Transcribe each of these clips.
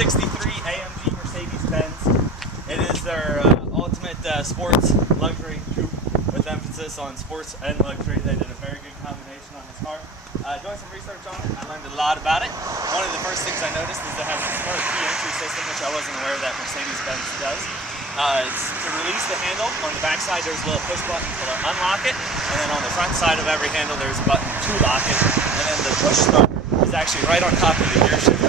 E63 AMG Mercedes Benz. It is their ultimate sports luxury coupe with emphasis on sports and luxury. They did a very good combination on this car. Doing some research on it, I learned a lot about it. One of the first things I noticed is it has a smart key entry system, which I wasn't aware that Mercedes Benz does. It's to release the handle. On the back side there's a little push button to unlock it, and then on the front side of every handle there's a button to lock it, and then the push start is actually right on top of the gear shifter.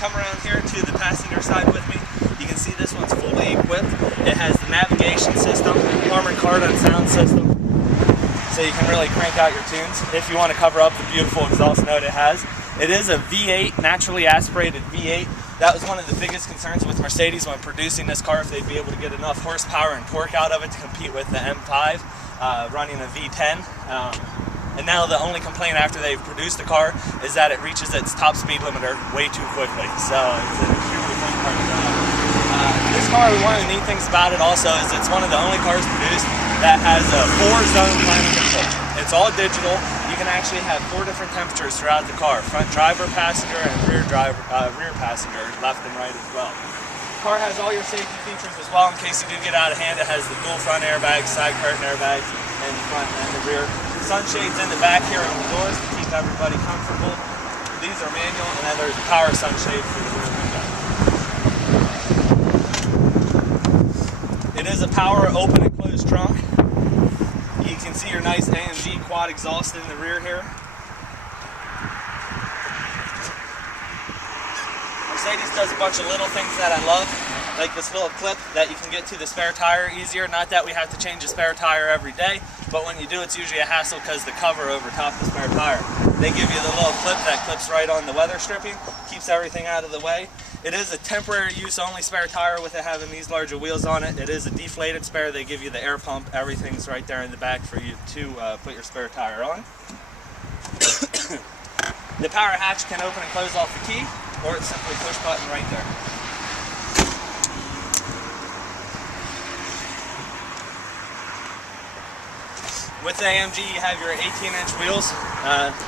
Come around here to the passenger side with me. You can see this one's fully equipped. It has the navigation system, Harman Kardon sound system, so you can really crank out your tunes if you want to cover up the beautiful exhaust note it has. It is a V8, naturally aspirated V8. That was one of the biggest concerns with Mercedes when producing this car, if they'd be able to get enough horsepower and torque out of it to compete with the M5 running a V10. And now the only complaint after they've produced the car is that it reaches its top speed limiter way too quickly. So it's an extremely fun car to drive. This car, one of the neat things about it also is it's one of the only cars produced that has a 4-zone climate control. It's all digital. You can actually have 4 different temperatures throughout the car: front driver, passenger, and rear passenger, left and right as well. The car has all your safety features as well in case you do get out of hand. It has the dual front airbags, side curtain airbags, in the front and the rear. Sunshades in the back here on the doors to keep everybody comfortable. These are manual, and then there's a power sunshade for the rear window. It is a power open and closed trunk. You can see your nice AMG quad exhaust in the rear here. Mercedes does a bunch of little things that I love, like this little clip that you can get to the spare tire easier. Not that we have to change a spare tire every day, but when you do, it's usually a hassle because the cover over top the spare tire. They give you the little clip that clips right on the weather stripping, keeps everything out of the way. It is a temporary use only spare tire with it having these larger wheels on it. It is a deflated spare. They give you the air pump. Everything's right there in the back for you to put your spare tire on. The power hatch can open and close off the key, or it's simply push button right there. With the AMG, you have your 18-inch wheels.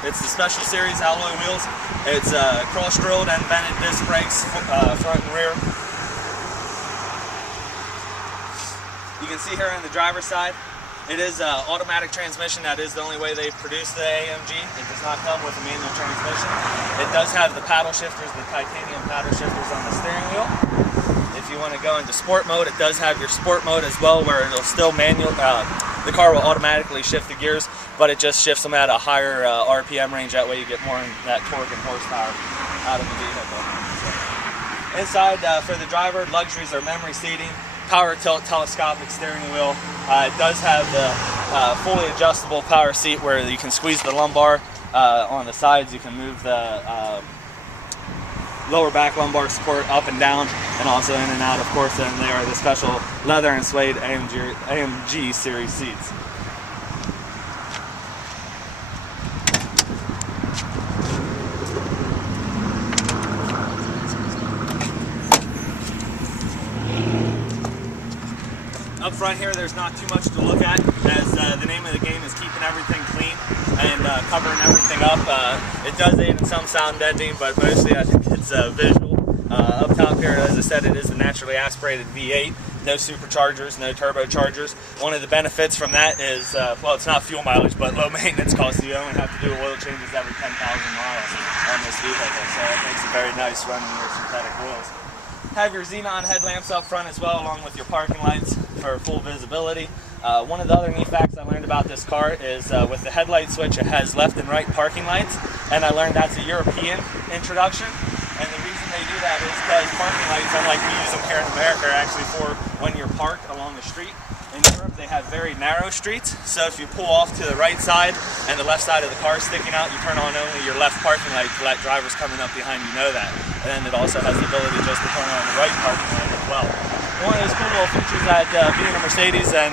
It's the Special Series alloy wheels. It's cross-drilled and vented disc brakes, front and rear. You can see here on the driver's side, it is automatic transmission. That is the only way they've produced the AMG. It does not come with a manual transmission. It does have the paddle shifters, the titanium paddle shifters on the steering wheel. If you want to go into sport mode, it does have your sport mode as well, where it'll still manual. The car will automatically shift the gears, but it just shifts them at a higher RPM range. That way you get more in that torque and horsepower out of the vehicle. So, inside for the driver, luxuries are memory seating, power tilt telescopic steering wheel. It does have the fully adjustable power seat where you can squeeze the lumbar. On the sides you can move the lower back lumbar support up and down, and also in and out, of course, and they are the special leather and suede AMG series seats. Up front here, there's not too much to look at, as the name of the game is keeping everything clean and covering everything up. It does aid in some sound editing, but mostly I think it's visual. Up top here, as I said, it is a naturally aspirated V8. No superchargers, no turbochargers. One of the benefits from that is, well, it's not fuel mileage, but low maintenance costs. You only have to do oil changes every 10,000 miles on this vehicle, so it makes it very nice running your synthetic oils. Have your xenon headlamps up front as well, along with your parking lights for full visibility. One of the other neat facts I learned about this car is with the headlight switch, it has left and right parking lights, and I learned that's a European introduction. And the reason they do that is because parking lights, unlike we use them here in America, are actually for when you're parked along the street. In Europe, they have very narrow streets, so if you pull off to the right side and the left side of the car is sticking out, you turn on only your left parking light to let drivers coming up behind you know that. And then it also has the ability just to turn on the right parking light as well. One of those cool little features that being a Mercedes and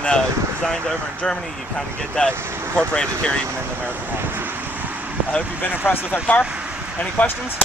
designed over in Germany, you kind of get that incorporated here even in the American models. I hope you've been impressed with our car. Any questions?